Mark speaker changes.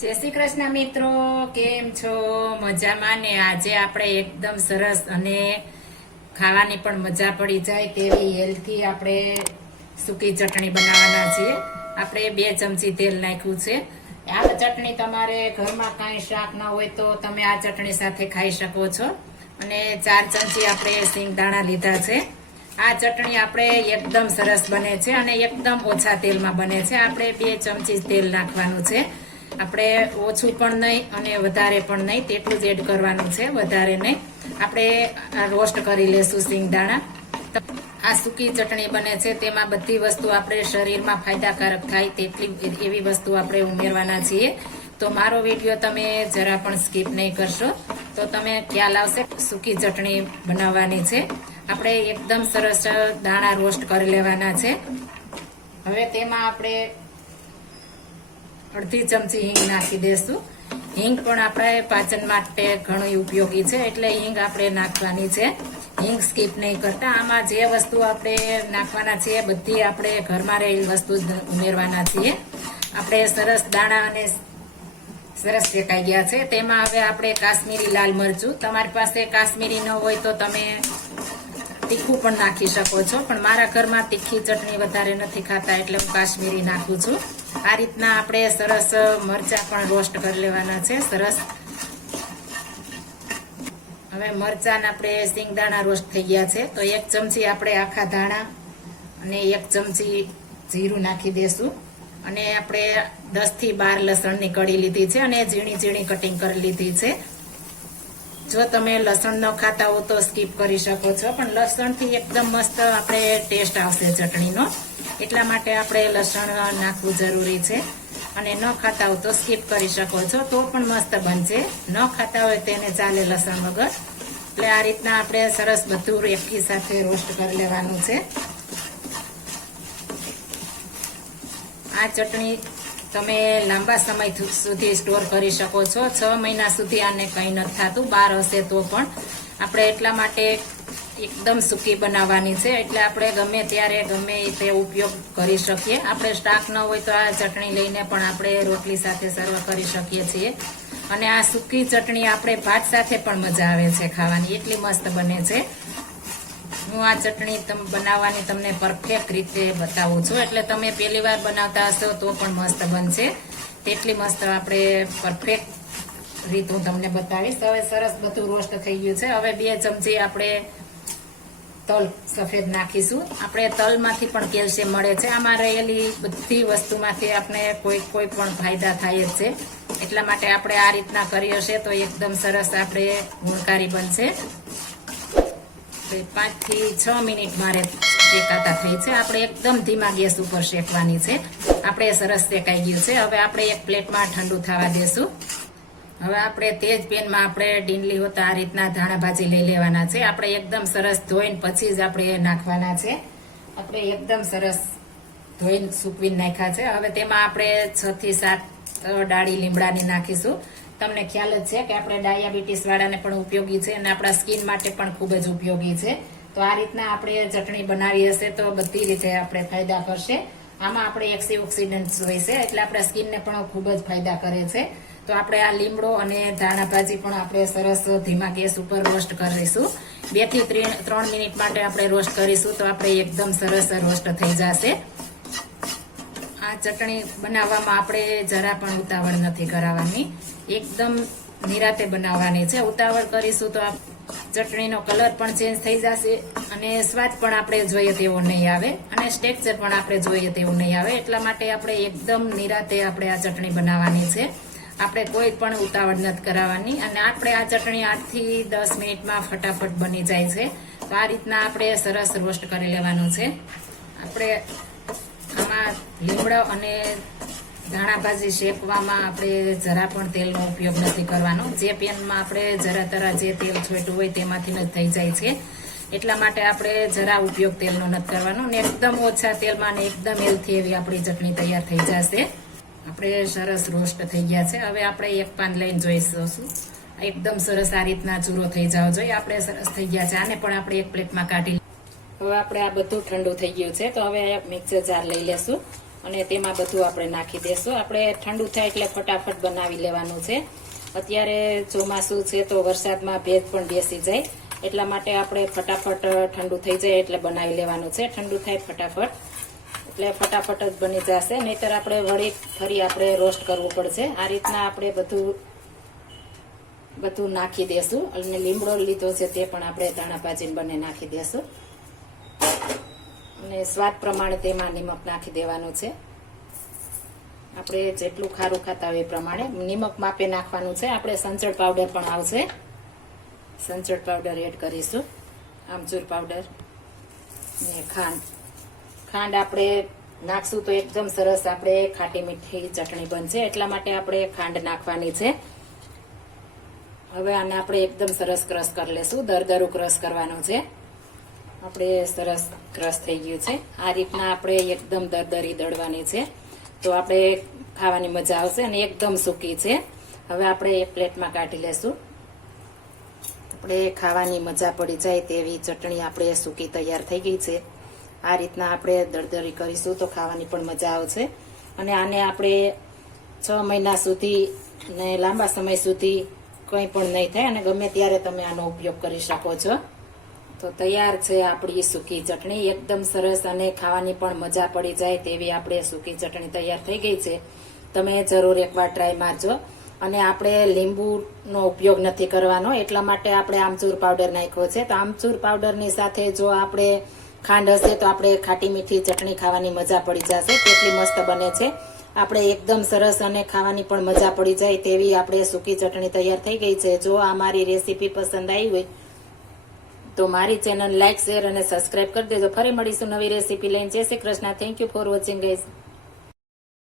Speaker 1: જય શ્રી કૃષ્ણ મિત્રો, કેમ છો? મજામાં ને? આજે આપણે એકદમ સરસ અને ખાવાની પણ મજા પડી જાય તેવી હેલ્થી આપણે સૂકી ચટણી બનાવવાના છીએ. આપણે બે ચમચી તેલ નાખ્યું છે. આ ચટણી તમારે ઘરમાં કાંઈ શાક ના હોય તો તમે આ ચટણી સાથે ખાઈ શકો છો. અને ચાર ચમચી આપણે સિંગદાણા લીધા છે. આ ચટણી આપણે એકદમ સરસ બને છે અને એકદમ ઓછા તેલમાં બને છે. આપણે બે ચમચી તેલ નાખવાનું છે. આપણે ઓછું પણ નહીં અને વધારે પણ નહીં, તેટલું જ એડ કરવાનું છે વધારે નહીં આપણે રોસ્ટ કરી લેશું સિંગદાણા આ સૂકી ચટણી બને છે, તેમાં બધી વસ્તુ આપણે શરીરમાં ફાયદાકારક થાય તેટલી એવી વસ્તુ આપણે ઉમેરવાના છીએ. તો મારો વીડિયો તમે જરા પણ સ્કીપ નહીં કરશો. તો તમે ખ્યાલ આવશે, સૂકી ચટણી બનાવવાની છે. આપણે એકદમ સરસ દાણા રોસ્ટ કરી લેવાના છે. હવે તેમાં આપણે અડધી ચમચી હિંગ નાખી દઈશું હિંગ પણ આપણે પાચન માટે ઘણું ઉપયોગી છે, એટલે હિંગ આપણે નાખવાની છે. હિંગ સ્કીપ નહીં કરતા. આમાં જે વસ્તુ આપણે નાખવાના છીએ, બધી આપણે ઘરમાં રહેલી વસ્તુ ઉમેરવાના છીએ. આપણે સરસ દાણા અને સરસ શેકાઈ ગયા છે. તેમાં હવે આપણે કાશ્મીરી લાલ મરચું. તમારી પાસે કાશ્મીરી ન હોય તો તમે તીખું પણ નાખી શકો છો. પણ મારા ઘરમાં તીખી ચટણી વધારે નથી ખાતા, એટલે હું કાશ્મીરી નાખું છું. આ રીતના આપણે સરસ મરચા પણ રોસ્ટ કરી લેવાના છે, સરસ. હવે મરચાં આપણે સિંગદાણા રોસ્ટ થઈ ગયા છે, તો એક ચમચી આપણે આખા ધાણા અને એક ચમચી જીરું નાખી દેશું. અને આપણે દસથી બાર લસણની કળી લીધી છે અને ઝીણી ઝીણી કટિંગ કરી લીધી છે. જો તમે લસણ ન ખાતા હો તો સ્કીપ કરી શકો છો, પણ લસણથી એકદમ મસ્ત આપણે ટેસ્ટ આવશે ચટણીનો. એટલા માટે આપણે લસણ નાખવું જરૂરી છે. અને ન ખાતા હોય તો સ્કીપ કરી શકો છો. તો પણ મસ્ત બનશે. ન ખાતા હોય તેને ચાલે લસણ વગર. એટલે આ રીતના આપણે સરસ બધું રેપકી સાથે રોસ્ટ કરી લેવાનું છે. આ ચટણી તમે લાંબા સમય સુધી સ્ટોર કરી શકો છો. છ મહિના સુધી આને કંઈ નથી થતું. બાર હશે તો પણ. આપણે એટલા માટે એકદમ સૂકી બનાવવાની છે. એટલે આપણે ગમે ત્યારે ગમે તે ઉપયોગ કરી શકીએ. આપણે સ્ટાક ન હોય તો આ ચટણી લઈને પણ આપણે રોટલી સાથે સર્વ કરી શકીએ છીએ. અને આ સૂકી ચટણી આપણે ભાત સાથે પણ મજા આવે છે ખાવાની. એટલી મસ્ત બને છે. હું આ ચટણી બનાવવાની તમને પરફેક્ટ રીતે બતાવું છું. એટલે તમે પહેલી વાર બનાવતા હશો તો પણ મસ્ત બનશે. તેટલી મસ્ત આપણે પરફેક્ટ રીત હું તમને બતાવીશ. હવે સરસ બધું રોસ્ટ થઈ ગયું છે. હવે બે ચમચી આપણે તલ સફેદ નાખીશું. આપણે તલમાંથી પણ કેલ્શિયમ મળે છે. આમાં રહેલી બધી વસ્તુમાંથી આપણે કોઈ કોઈ પણ ફાયદા થાય જ છે. એટલા માટે આપણે આ રીતના કરી હશે તો એકદમ સરસ આપણે ગુણકારી બનશે. પાંચથી છ મિનિટ મારે શેકાતા થઈ છે. આપણે એકદમ ધીમા ગેસ ઉપર શેકવાની છે. આપણે સરસ શેકાઈ ગયું છે. હવે આપણે એક પ્લેટમાં ઠંડુ થવા દેશું. હવે આપણે તે જ પેનમાં આપણે ડીંડલી હોતા આ રીતના ધાણા ભાજી લઈ લેવાના છે. આપણે એકદમ સરસ ધોઈને પછી જ આપણે નાખવાના છે. આપણે એકદમ સરસ ધોઈને સૂકવીને નાખ્યા છે. હવે તેમાં આપણે છ થી સાત ડાળી લીમડાની નાખીશું. તમને ખ્યાલ જ છે કે આપણે ડાયાબિટીસ વાળાને પણ ઉપયોગી છે અને આપણા સ્કિન માટે પણ ખૂબ જ ઉપયોગી છે. તો આ રીતના આપણે ચટણી બનાવી હશે તો બધી રીતે આપણે ફાયદા કરશે. આમાં આપણે એક્સી ઓક્સિડન્ટ હોય છે એટલે આપણા સ્કિનને પણ ખૂબ જ ફાયદા કરે છે. તો આપણે આ લીમડો અને ધાણા ભાજી પણ આપણે સરસ ધીમા ગેસ ઉપર રોસ્ટ કરીશું બેથી ત્રણ મિનિટ માટે આપણે રોસ્ટ કરીશું તો આપણે એકદમ સરસ રોસ્ટ થઈ જશે. આ ચટણી બનાવવામાં આપણે જરા પણ ઉતાવળ નથી કરાવવાની. એકદમ નિરાતે બનાવવાની છે. ઉતાવળ કરીશું તો આ ચટણીનો કલર પણ ચેન્જ થઈ જશે અને સ્વાદ પણ આપણે જોઈએ તેવો નહીં આવે અને સ્ટેક્ચર પણ આપણે જોઈએ તેવું નહીં આવે. એટલા માટે આપણે એકદમ નિરાતે આપણે આ ચટણી બનાવવાની છે. આપણે કોઈ પણ ઉતાવળ નથી કરાવવાની અને આપણે આ ચટણી આઠથી દસ મિનિટમાં ફટાફટ બની જાય છે. તો આ રીતના આપણે સરસ રોસ્ટ કરી લેવાનું છે. આપણે આમાં લીમડો અને ધાણા ભાજી શેકવામાં આપણે જરા પણ તેલનો ઉપયોગ નથી કરવાનો. જે પેનમાં આપણે જરા તરા જે તેલ છોટ્યું હોય તેમાંથી જ થઈ જાય છે. એટલા માટે આપણે જરા ઉપયોગ તેલનો નથી કરવાનો. ને એકદમ ઓછા તેલમાં ને એકદમ હેલ્થી એવી આપણી ચટણી તૈયાર થઈ જશે. આપણે સરસ રોસ્ટ થઈ ગયા છે. હવે આપણે એક પાન લઈને જોઈશું. એકદમ સરસ આ રીતના ચૂરો થઈ જવો જોઈએ આપણે સરસ થઈ ગયા છે. આને પણ આપણે એક પ્લેટમાં કાઢી હવે આપણે આ બધું ઠંડુ થઈ ગયું છે. તો હવે મિક્સર જાર લઈ લેશું અને તેમાં બધું આપણે નાખી દેશું. આપણે ઠંડુ થાય એટલે ફટાફટ બનાવી લેવાનું છે. અત્યારે ચોમાસું છે તો વરસાદમાં ભેજ પણ બેસી જાય. એટલા માટે આપણે ફટાફટ ઠંડુ થઈ જાય એટલે બનાવી લેવાનું છે. ઠંડુ થાય ફટાફટ. એટલે ફટાફટ જ બની જશે. નહીતર આપણે વળી ફરી આપણે રોસ્ટ કરવું પડશે. આ રીતના આપણે બધું બધું નાખી દેશું. અને લીમડો લીધો છે તે પણ આપણે ધાણા ભાજીને બંને નાખી દેશું. અને સ્વાદ પ્રમાણે તેમાં નિમક નાખી દેવાનું છે. આપણે જેટલું ખારું ખાતા હોય એ પ્રમાણે. નિમક માપે નાખવાનું છે. આપણે સંચળ પાવડર પણ આવશે. સંચળ પાવડર એડ કરીશું. આમચૂર પાવડર ને ખાંડ. ખાંડ આપણે નાખશું તો એકદમ સરસ આપણે ખાટી મીઠી ચટણી બનશે. એટલા માટે આપણે ખાંડ નાખવાની છે. હવે આને આપણે એકદમ સરસ ક્રશ કરી લેશું. દરદરું ક્રશ કરવાનું છે. આપણે સરસ ક્રશ થઈ ગયું છે. આ રીતના આપણે એકદમ દરદરી દળવાની છે. તો આપણે ખાવાની મજા આવશે અને એકદમ સૂકી છે. હવે આપણે એક પ્લેટમાં કાઢી લેશું. આપણે ખાવાની મજા પડી જાય તેવી ચટણી આપણે સૂકી તૈયાર થઈ ગઈ છે. આ રીતના આપણે દળદળી કરીશું તો ખાવાની પણ મજા આવશે. અને આને આપણે છ મહિના સુધી ને લાંબા સમય સુધી કંઈ પણ નહીં થાય અને ગમે ત્યારે તમે આનો ઉપયોગ કરી શકો છો. તો તૈયાર છે આપણી સૂકી ચટણી. એકદમ સરસ અને ખાવાની પણ મજા પડી જાય તેવી આપણે સૂકી ચટણી તૈયાર થઈ ગઈ છે. તમે જરૂર એકવાર ટ્રાય મારજો. અને આપણે લીંબુનો ઉપયોગ નથી કરવાનો. એટલા માટે આપણે આમચૂર પાવડર નાખ્યો છે. તો આમચૂર પાવડરની સાથે જો આપણે ખાંડ હશે તો આપણે ખાટી મીઠી ચટણી ખાવાની મજા પડી જશે, કેટલી મસ્ત બને છે. આપણે એકદમ સરસ અને ખાવાની પણ મજા પડી જાય તેવી આપણે સૂકી ચટણી તૈયાર થઈ ગઈ છે. જો આ મારી રેસીપી પસંદ આવી હોય તો મારી ચેનલ લાઇક શેર અને સબસ્ક્રાઇબ કરી દેજો. ફરી મળીશું નવી રેસીપી લઈને. જય Shri Krishna. Thank you for watching guys